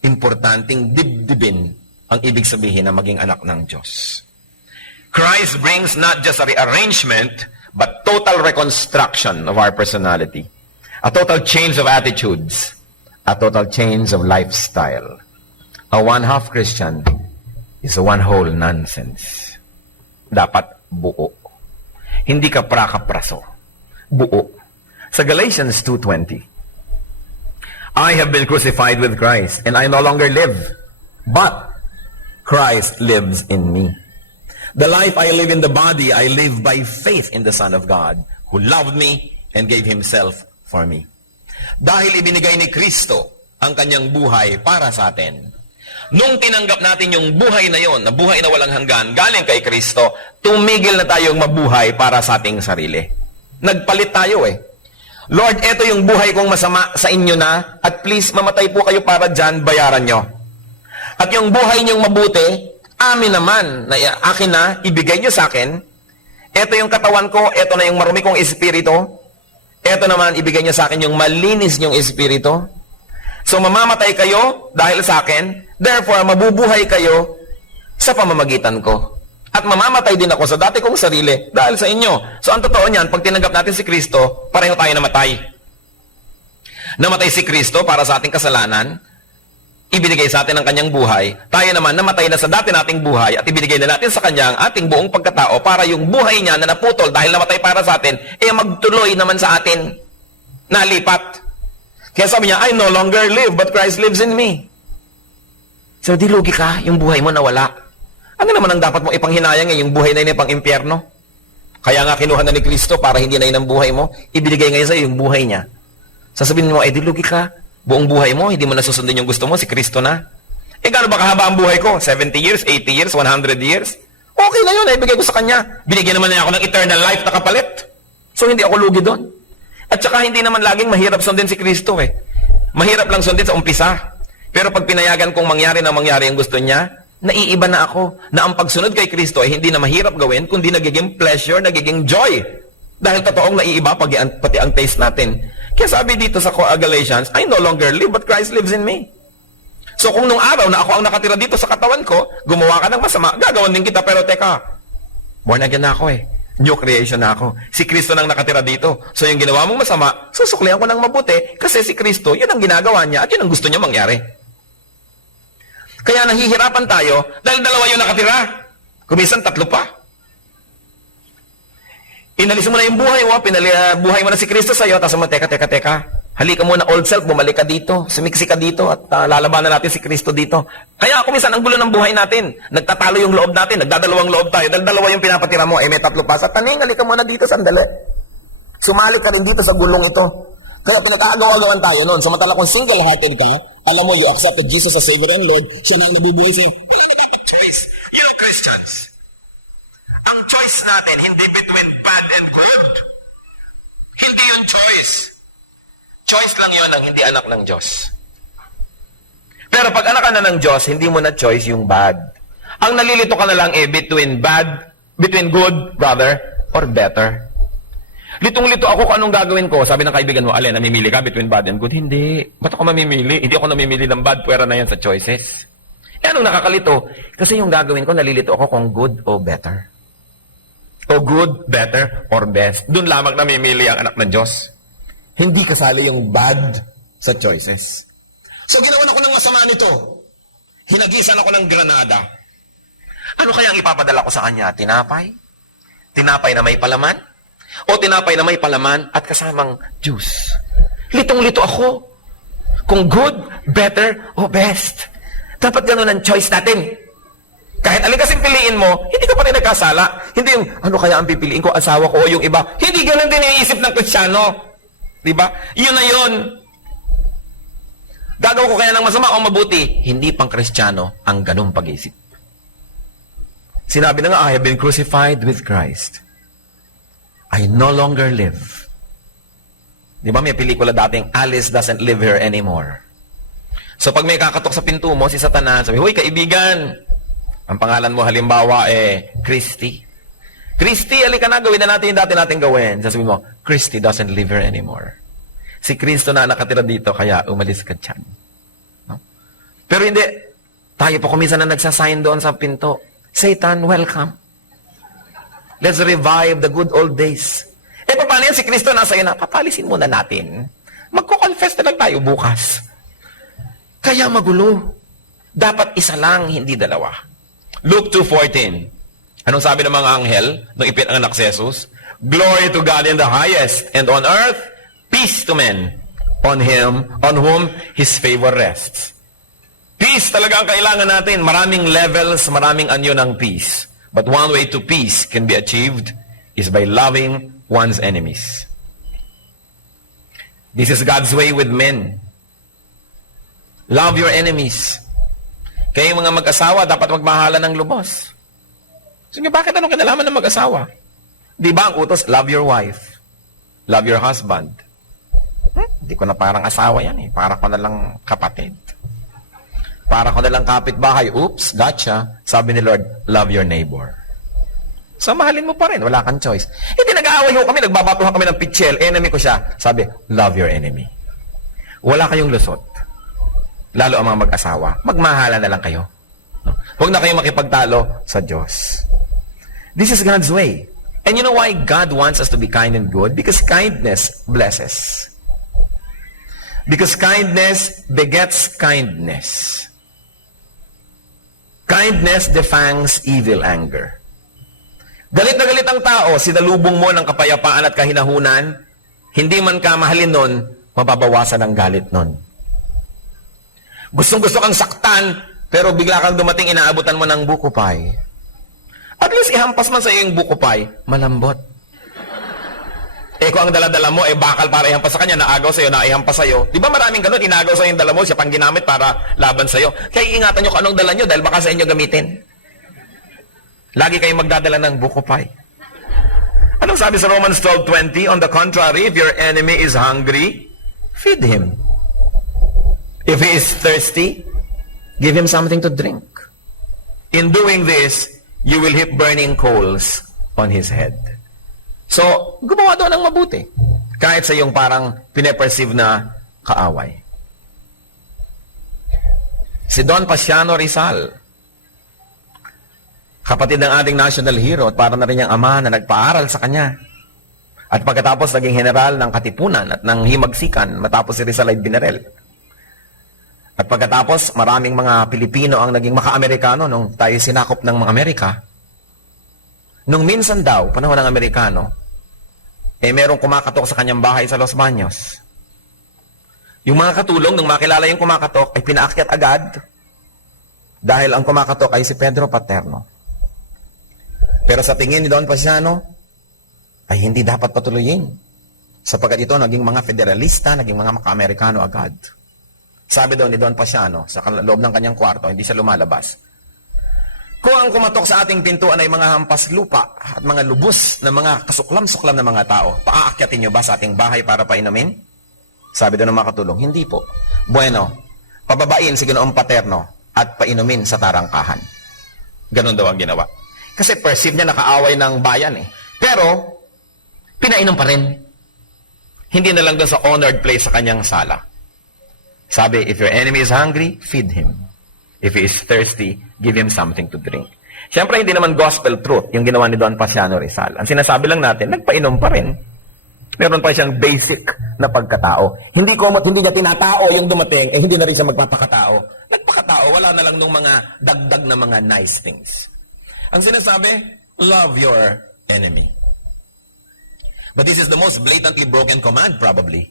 Importanteng dibdibin ang ibig sabihin na maging anak ng Diyos. Christ brings not just a rearrangement, but total reconstruction of our personality. A total change of attitudes. A total change of lifestyle. A one-half Christian is a one-whole nonsense. Dapat buo. Hindi ka prakapraso. Buo. Sa Galatians 2:20, I have been crucified with Christ, and I no longer live, but Christ lives in me. The life I live in the body, I live by faith in the Son of God, who loved me and gave Himself for me. Dahil ibinigay ni Kristo ang kanyang buhay para sa atin. Nung tinanggap natin yung buhay na yon, na buhay na walang hanggan, galing kay Kristo, tumigil na tayong mabuhay para sa ating sarili. Nagpalit tayo Lord, eto yung buhay kong masama sa inyo na, at please, mamatay po kayo para dyan, bayaran nyo. At yung buhay niyong mabuti, amin naman, na akin na, ibigay nyo sa akin. Eto yung katawan ko, eto na yung marumi kong espiritu. Eto naman, ibigay nyo sa akin yung malinis nyong espiritu. So, mamamatay kayo dahil sa akin, therefore, mabubuhay kayo sa pamamagitan ko. At mamamatay din ako sa dati kong sarili dahil sa inyo. So, ang totoo niyan, pag tinanggap natin si Kristo, pareho tayo namatay. Namatay si Kristo para sa ating kasalanan, ibinigay sa atin ang kanyang buhay. Tayo naman, namatay na sa dati nating buhay at ibinigay na natin sa kanya ang ating buong pagkatao para yung buhay niya na naputol dahil namatay para sa atin, magtuloy naman sa atin. Nalipat. Kaya sabi niya, I no longer live, but Christ lives in me. So, di lugi ka, yung buhay mo nawala. Ano naman ang dapat mo ipanghinayang yung buhay na yun pang impyerno? Kaya nga kinuha na ni Kristo para hindi na yun ang buhay mo, ibinigay ngayon sa'yo yung buhay niya. Sasabihin mo, di lugi ka, buong buhay mo, hindi mo nasusundin yung gusto mo, si Kristo na. Gaano ba kahaba ang buhay ko? 70 years, 80 years, 100 years? Okay na yun, ibigay ko sa kanya. Binigyan naman niya ako ng eternal life na kapalit. So hindi ako lugi doon. At saka hindi naman laging mahirap sundin si Kristo Mahirap lang sundin sa umpisa. Pero pag pinayagan kong mangyari ang gusto niya, naiiba na ako na ang pagsunod kay Kristo ay hindi na mahirap gawin, kundi nagiging pleasure, nagiging joy. Dahil totoong naiiba pati ang taste natin. Kaya sabi dito sa Galatians, I no longer live, but Christ lives in me. So kung nung araw na ako ang nakatira dito sa katawan ko, gumawa ka ng masama, gagawin din kita, pero teka, born again na ako New creation na ako. Si Kristo nang nakatira dito. So yung ginawa mong masama, susuklihan ko ng mabuti, kasi si Kristo, yun ang ginagawa niya at yun ang gusto niya mangyari. Kaya nahihirapan tayo dahil dalawa yung nakatira. Kumisan, tatlo pa. Inalis mo na yung buhay mo, buhay mo na si Kristo sa'yo, tapos mo, teka. Halika muna, old self, bumalik ka dito, sumiksi ka dito, at lalabanan natin si Kristo dito. Kaya kumisan, ang gulo ng buhay natin. Nagtatalo yung loob natin, nagdadalawang loob tayo, dahil dalawa yung pinapatira mo, may tatlo pa. Sa taning, halika muna dito, sandali. Sumali ka rin dito sa gulong ito. Kaya pinag-aagawa-gawan tayo noon. Samantala kung single-hearted ka, alam mo, you accepted Jesus as Savior and Lord, siya na ang nabubuhay sa'yo. Wala na dapat choice. You know, Christians, ang choice natin, hindi between bad and good. Hindi yung choice. Choice lang yun ang hindi anak ng Diyos. Pero pag anak ka na ng Diyos, hindi mo na choice yung bad. Ang nalilito ka na lang between good, rather, or better. Litong-lito ako kung anong gagawin ko. Sabi ng kaibigan mo, Alin, namimili ka between bad and good? Hindi. Ba't ako mamimili? Hindi ako namimili ng bad. Pwera na yan sa choices. Eh, anong nakakalito? Kasi yung gagawin ko, nalilito ako kung good o better. O good, better, or best. Doon lamang namimili ang anak ng Diyos. Hindi kasali yung bad sa choices. So, ginawan ako ng masama nito. Hinagisan ako ng granada. Ano kaya ang ipapadala ko sa kanya? Tinapay? Tinapay na may palaman? O tinapay na may palaman at kasamang juice? Litong-lito ako. Kung good, better, o best. Dapat ganun ang choice natin. Kahit alin kasing piliin mo, hindi ka pa rin nagkasala. Hindi yung, ano kaya ang pipiliin ko, asawa ko o yung iba. Hindi ganun din iisip ng Kristiyano. Diba? Yun na yun. Gagawa ko kaya ng masama o mabuti. Hindi pang Kristiyano ang ganung pag-iisip. Sinabi na nga, I have been crucified with Christ. I no longer live. Di ba may pelikula dating, Alice doesn't live here anymore. So pag may kakatok sa pinto mo, si Satanas, sabi, huy, kaibigan, ang pangalan mo halimbawa Christy. Christy, halika na, gawin na natin yung dati natin gawin. Sasabihin mo, Christy doesn't live here anymore. Si Kristo na nakatira dito, kaya umalis ka dyan. No? Pero hindi, tayo po kuminsan na nagsasign doon sa pinto. Satan, welcome. Let's revive the good old days. Eh, paano yan? Si Kristo nasa iyo na, papalisin muna natin. Magko-confess na lang tayo bukas. Kaya magulo. Dapat isa lang, hindi dalawa. Luke 2:14. Anong sabi ng mga anghel nung ipinanganak si Jesus? Glory to God in the highest, and on earth, peace to men, on whom His favor rests. Peace talaga ang kailangan natin. Maraming levels, maraming anyo ng peace. But one way to peace can be achieved is by loving one's enemies. This is God's way with men. Love your enemies. Kaya yung mga mag-asawa, dapat magmahalan ng lubos. Sige, bakit anong kinalaman ng mag-asawa? Di ba ang utos, love your wife. Love your husband. Hindi ko na parang asawa yan eh. Para ko na lang kapatid. Para ko na lang kapitbahay. Oops, gotcha. Sabi ni Lord, love your neighbor. So, mahalin mo pa rin. Wala kang choice. Hindi nag-aaway ho kami, nagbabatuhan kami ng pitchel. Enemy ko siya. Sabi, love your enemy. Wala kayong lusot. Lalo ang mga mag-asawa. Magmahala na lang kayo. Huwag na kayong makipagtalo sa Diyos. This is God's way. And you know why God wants us to be kind and good? Because kindness blesses. Because kindness begets kindness. Kindness defangs evil anger. Galit na galit ang tao, sinalubong mo ng kapayapaan at kahinahunan, hindi man ka mahalin nun, mababawasan ang galit nun. Gustong-gusto kang saktan, pero bigla kang dumating, inaabutan mo ng buko pie. At least ihampas man sa iyo yung buko pie, malambot. Eh kung ang dala-dala mo, bakal para ihampas sa kanya, naagaw sa iyo, naihampas sa iyo. Di ba maraming ganun, inagaw sa iyo yung dala mo, siya pang ginamit para laban sa iyo. Kaya ingatan nyo kung anong dala nyo, dahil baka sa inyo gamitin. Lagi kayong magdadala ng buko pie. Anong sabi sa Romans 12:20? On the contrary, if your enemy is hungry, feed him. If he is thirsty, give him something to drink. In doing this, you will heap burning coals on his head. So, gumawa doon ng mabuti. Kahit sa iyong parang pine-perceive na kaaway. Si Don Pasiano Rizal, kapatid ng ating national hero at para na rin niyang ama na nagpaaral sa kanya. At pagkatapos naging general ng Katipunan at ng Himagsikan matapos si Rizal ay binarel. At pagkatapos maraming mga Pilipino ang naging maka-Amerikano nung tayo sinakop ng mga Amerika. Nung minsan daw, panahon ng Amerikano, merong kumakatok sa kanyang bahay sa Los Baños. Yung mga katulong, nung makilala yung kumakatok, ay pinaakyat agad dahil ang kumakatok ay si Pedro Paterno. Pero sa tingin ni Don Pasiano, ay hindi dapat patuloyin. Sapagkat ito, naging mga federalista, naging mga maka-Amerikano agad. Sabi daw ni Don Pasiano, sa loob ng kanyang kwarto, hindi siya lumalabas. Kung ang kumatok sa ating pintuan ay mga hampas lupa at mga lubos na mga kasuklam-suklam na mga tao, paaakyatin nyo ba sa ating bahay para painumin? Sabi daw ng mga katulong, hindi po. Bueno, pababain si Ginoong Paterno at painumin sa tarangkahan. Ganon daw ang ginawa. Kasi perceive niya nakaaway ng bayan eh. Pero, pinainom pa rin. Hindi na lang doon sa honored place sa kanyang sala. Sabi, if your enemy is hungry, feed him. If he is thirsty, give him something to drink. Siyempre, hindi naman gospel truth yung ginawa ni Don Pasiano Rizal. Ang sinasabi lang natin, nagpainom pa rin. Meron pa siyang basic na pagkatao. Hindi niya tinatao yung dumating, hindi na rin siya magpapakatao. Nagpakatao, wala na lang nung mga dagdag na mga nice things. Ang sinasabi, love your enemy. But this is the most blatantly broken command, probably.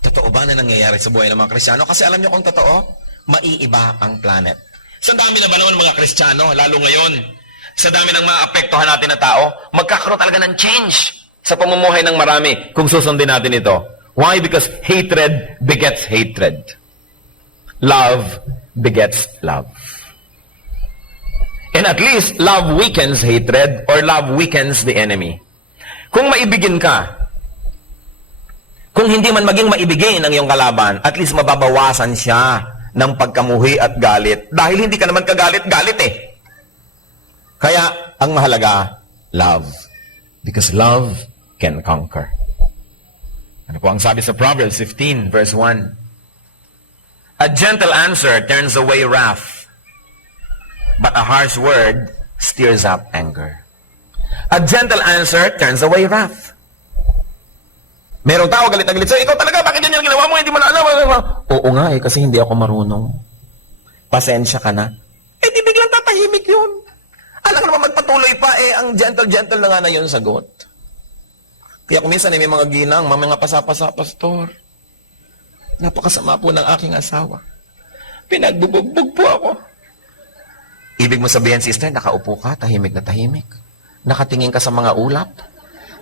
Totoo ba na nangyayari sa buhay ng mga Kristiyano? Kasi alam niyo kung totoo, maiiba ang planet. Sa dami na ba naman mga Kristiyano, lalo ngayon, sa dami ng maapektuhan natin na tao, magkakaroon talaga ng change sa pamumuhay ng marami kung susundin natin ito. Why? Because hatred begets hatred. Love begets love. And at least, love weakens hatred or love weakens the enemy. Kung maibigin ka, kung hindi man maging maibigin ang iyong kalaban, at least mababawasan siya ng pagkamuhi at galit. Dahil hindi ka naman kagalit-galit eh. Kaya, ang mahalaga, love. Because love can conquer. Ano po ang sabi sa Proverbs 15, verse 1? A gentle answer turns away wrath, but a harsh word stirs up anger. A gentle answer turns away wrath. Merong tao galit na galit. So, ikaw talaga, bakit yan yung ginawa mo? Hindi mo na alam. Oo nga eh, kasi hindi ako marunong. Pasensya ka na. Eh, di biglang tatahimik yun. Alam ka naman magpatuloy pa eh, ang gentle-gentle na nga na yun sagot. Kaya kung minsan eh, may mga ginang, mga pasapasa, pastor. Napakasama po ng aking asawa. Pinagbubugbog po ako. Ibig mo sabihin, sister, nakaupo ka, tahimik na tahimik. Nakatingin ka sa mga ulap.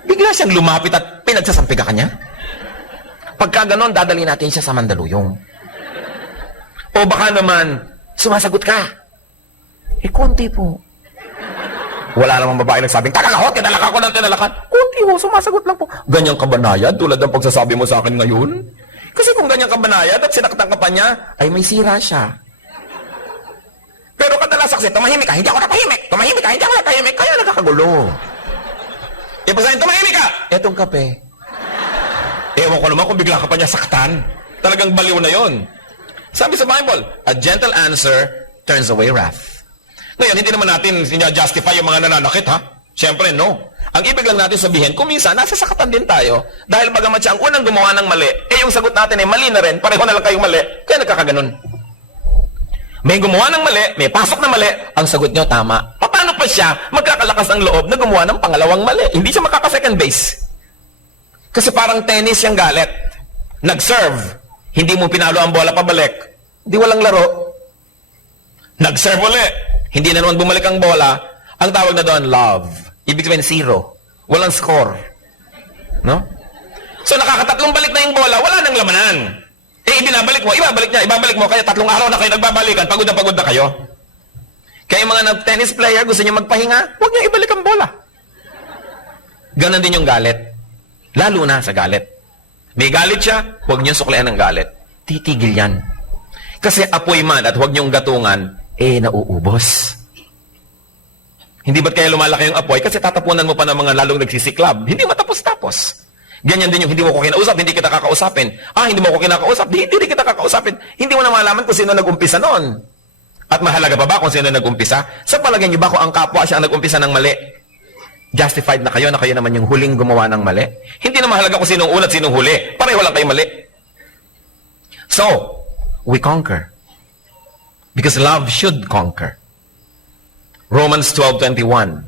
Bigla siyang lumapit at pinagsasampi ka kanya. Pagka ganon, dadali natin siya sa Mandaluyong. O baka naman, sumasagot ka. Eh, konti po. Wala namang babae nagsabing, takalakot, tinalaka ko ng tinalakan. Konti ho, sumasagot lang po. Ganyang kabanayad, tulad ng pagsasabi mo sa akin ngayon. Kasi kung ganyang kabanayad at sinaktan ka pa niya, ay may sira siya. Pero kadalas kasi, tumahimik ka, hindi ako natahimik. Tumahimik ka, hindi ako natahimik. Kaya nagkakagulo. Ipasahin, tumahimik ka! Etong kape. Ewan ko naman kung bigla ka pa niya saktan. Talagang baliw na yon. Sabi sa Bible, a gentle answer turns away wrath. Ngayon, hindi naman natin justify yung mga nananakit, ha? Siyempre, no. Ang ibig lang natin sabihin, kung minsan, nasasakatan din tayo. Dahil bagamat siya ang unang gumawa ng mali, eh yung sagot natin ay mali na rin, pareho na lang kayong mali, kaya nagkakaganon. May gumawa ng mali, may pasok na mali, ang sagot nyo tama. Paano pa siya magkakalakas ang loob na gumawa ng pangalawang mali? Hindi siya makaka-second base. Kasi parang tennis yung galit. Nag-serve, hindi mo pinalo ang bola pabalik, di walang laro. Nag-serve ulit, hindi na naman bumalik ang bola, ang tawag na doon, love. Ibig sabihin, zero. Walang score. No? So, nakakatatlong balik na yung bola, wala nang lamanan. Eh, ibinabalik mo, ibabalik mo, kaya 3 araw na kayo nagbabalikan, pagod na kayo. Kaya yung mga tennis player, gusto niyo magpahinga, huwag niyo ibalik ang bola. Ganon din yung galit. Lalo na sa galit. May galit siya, huwag niyo suklian ng galit. Titigil yan. Kasi apoy man at huwag niyong gatungan, eh, nauubos. Hindi ba't kaya lumalaki yung apoy? Kasi tatapunan mo pa ng mga lalong nagsisiklab. Hindi matapos-tapos. Ganyan din yung hindi mo ko kinausap, hindi kita kakausapin. Hindi mo ko kinakausap, hindi kita kakausapin. Hindi mo na malaman kung sino nag-umpisa noon. At mahalaga pa ba kung sino nag-umpisa? Sa palagay niyo ba kung ang kapwa siya ang nag-umpisa ng mali? Justified na kayo naman yung huling gumawa ng mali? Hindi na mahalaga kung sinong una at sinong huli. Pareho lang kayo mali. So, we conquer. Because love should conquer. Romans 12:21.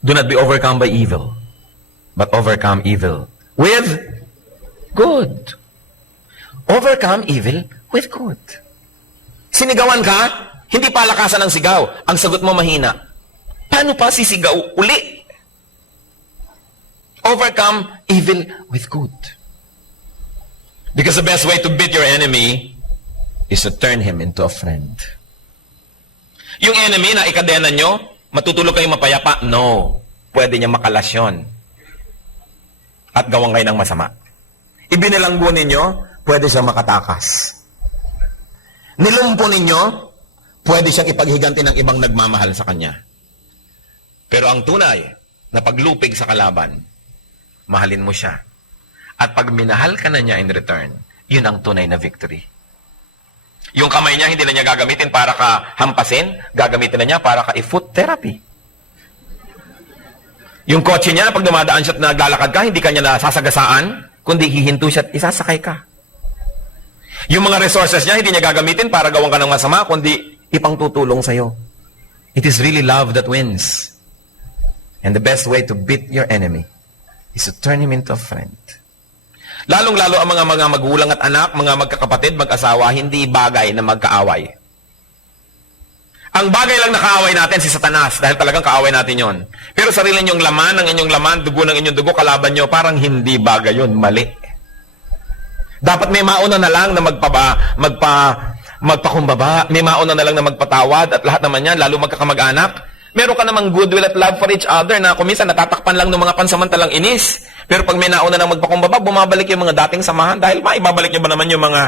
Do not be overcome by evil, but overcome evil with good. Overcome evil with good. Sinigawan ka, hindi palakasan ng sigaw. Ang sagot mo mahina. Paano pa sisigaw uli? Overcome evil with good. Because the best way to beat your enemy is to turn him into a friend. Yung enemy na ikadena nyo, matutulog kayo mapayapa? No. Pwede niya makalasyon. At gawang kayo ng masama. Ibinilanggo ninyo, pwede siyang makatakas. Nilumpo ninyo, pwede siyang ipaghiganti ng ibang nagmamahal sa kanya. Pero ang tunay na paglupig sa kalaban, mahalin mo siya. At pag minahal ka na niya in return, yun ang tunay na victory. Yung kamay niya, hindi na niya gagamitin para ka hampasin, gagamitin na niya para ka i-foot therapy. Yung kotse niya, pag dumadaan siya at naglalakad ka, hindi ka niya nasasagasaan, kundi hihinto siya at isasakay ka. Yung mga resources niya, hindi niya gagamitin para gawan ka ng masama, kundi ipangtutulong sa'yo. It is really love that wins. And the best way to beat your enemy is to turn him into a friend. Lalong-lalo ang mga magulang at anak, mga magkakapatid, mag-asawa, hindi bagay na magkaaway. Ang bagay lang na kaaway natin si Satanas dahil talagang kaaway natin yon. Pero sarili niyong laman, ang inyong laman, dugo ng inyong dugo, kalaban niyo, parang hindi bagay yon, mali. Dapat may mauna na lang na magpakumbaba, may mauna na lang na magpatawad at lahat naman yan, lalo magkakamag-anak. Meron ka namang goodwill at love for each other na kuminsan natatakpan lang ng mga pansamantalang inis. Pero pag may nauna nang magpakumbaba, bumabalik yung mga dating samahan dahil ibabalik niyo ba naman yung mga,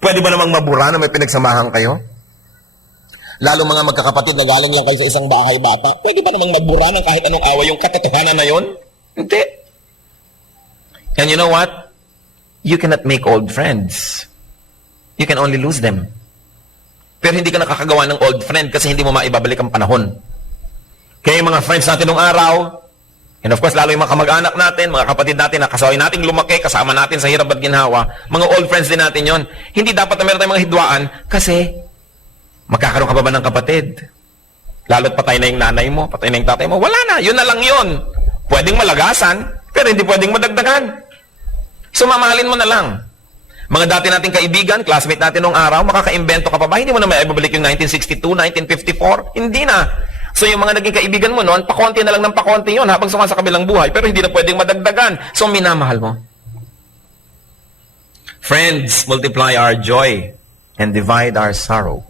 pwede ba namang mabura na may pinagsamahan kayo? Lalo mga magkakapatid na galing lang kayo sa isang bahay bata, pwede ba namang magbura ng kahit anong away yung katotohanan na yun? Hindi. And you know what? You cannot make old friends. You can only lose them. Pero hindi ka nakakagawa ng old friend kasi hindi mo maibabalik ang panahon. Kaya yung mga friends natin nung araw, and of course, lalo yung mga kamag-anak natin, mga kapatid natin, na kasaway nating lumaki, kasama natin sa hirap at ginhawa, mga old friends din natin yon. Hindi dapat na meron tayong mga hidwaan kasi magkakaroon ka pa ba ng kapatid? Lalo't patay na yung nanay mo, patay na yung tatay mo, wala na, yun na lang yun. Pwedeng malagasan, pero hindi pwedeng madagdagan. So mamahalin mo na lang. Mga dati nating kaibigan, classmate natin nung araw, makaka-invento ka pa ba? Hindi mo na maibabalik yung 1962, 1954? Hindi na. So yung mga naging kaibigan mo noon, pakonti na lang ng pakonti yun habang sumasa kabilang buhay, pero hindi na pwedeng madagdagan. So minamahal mo. Friends, multiply our joy and divide our sorrow.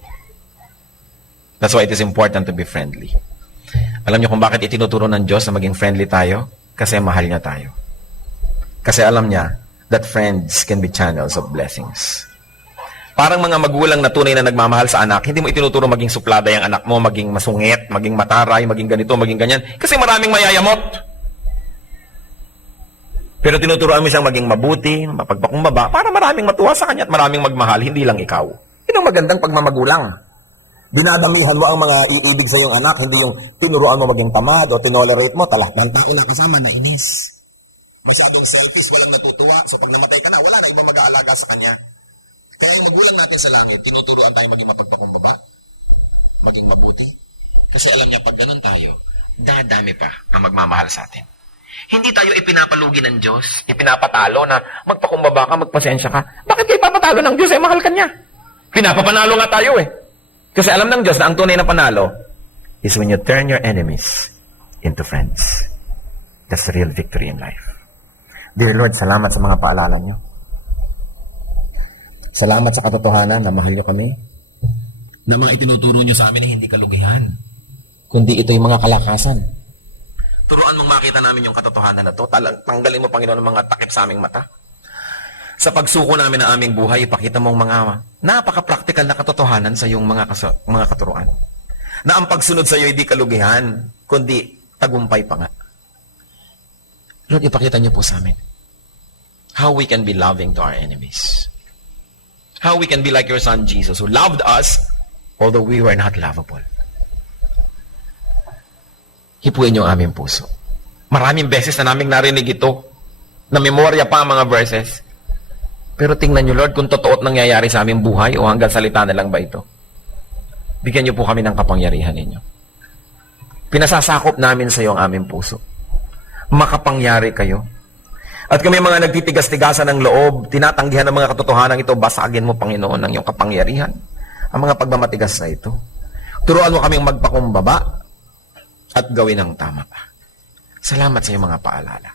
That's why it is important to be friendly. Alam niyo kung bakit itinuturo ng Diyos na maging friendly tayo? Kasi mahal niya tayo. Kasi alam niya that friends can be channels of blessings. Parang mga magulang na tunay na nagmamahal sa anak, hindi mo itinuturo maging suplada yung anak mo, maging masungit, maging mataray, maging ganito, maging ganyan. Kasi maraming mayayamot. Pero tinuturoan mo siyang maging mabuti, mapagpakumbaba, para maraming matuwa sa kanya at maraming magmahal, hindi lang ikaw. Yun ang magandang pagmamagulang. Dinadamihan mo ang mga iibig sa iyong anak, hindi yung tinuruan mo maging tamad o tinolerate mo, talah ng tao na kasama na inis. Masyadong selfish, walang natutuwa, so pag namatay ka na, wala na ibang mag-aalaga sa kanya. Kaya yung magulang natin sa langit, tinuturoan tayo maging mapagpakumbaba, maging mabuti. Kasi alam niya, pag ganun tayo, dadami pa ang magmamahal sa atin. Hindi tayo ipinapalugi ng Diyos, ipinapatalo na magpakumbaba ka, magpasensya ka. Bakit kayo ipapatalo ng Diyos? Mahal ka niya. Pinapapanalo nga tayo Kasi alam ng Diyos na ang tunay na panalo is when you turn your enemies into friends. That's the real victory in life. Dear Lord, salamat sa mga paalala niyo. Salamat sa katotohanan na mahal niyo kami. Na mga itinuturo niyo sa amin ay hindi kalugihan, kundi ito yung mga kalakasan. Turuan mong makita namin yung katotohanan na to. Tanggalin mo, Panginoon, ang mga takip sa aming mata. Sa pagsuko namin ng aming buhay, ipakita mong mga napaka-practical na katotohanan sa iyong mga katuruan. Na ang pagsunod sa iyo hindi kalugihan, kundi tagumpay pa nga. Lord, ipakita niyo po sa amin how we can be loving to our enemies. How we can be like your son Jesus, who loved us, although we were not lovable. Hipuin niyo ang aming puso. Maraming beses na naming narinig ito, na memorya pa ang mga verses. Pero tingnan niyo, Lord, kung totoo at nangyayari sa aming buhay o hanggang salita na lang ba ito. Bigyan niyo po kami ng kapangyarihan ninyo. Pinasasakop namin sa iyo ang aming puso. Makapangyari kayo. At kami mga nagtitigas-tigasan ng loob, tinatanggihan ng mga katotohanan ito, basagin mo, Panginoon, ng iyong kapangyarihan. Ang mga pagmamatigas na ito. Turuan mo kaming magpakumbaba at gawin ang tama pa. Salamat sa iyong mga paalala.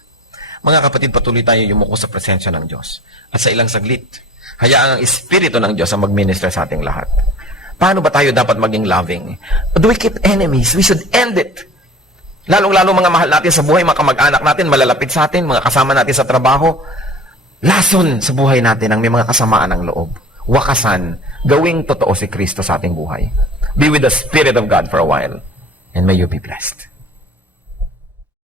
Mga kapatid, patuloy tayo yumuko sa presensya ng Diyos. At sa ilang saglit, hayaan ang Espiritu ng Diyos ang mag-minister sa ating lahat. Paano ba tayo dapat maging loving? Do we keep enemies? We should end it. Lalong-lalo mga mahal natin sa buhay, mga kamag-anak natin, malalapit sa atin, mga kasama natin sa trabaho. Lason sa buhay natin ang may mga kasamaan ng loob. Wakasan, gawing totoo si Kristo sa ating buhay. Be with the Spirit of God for a while, and may you be blessed.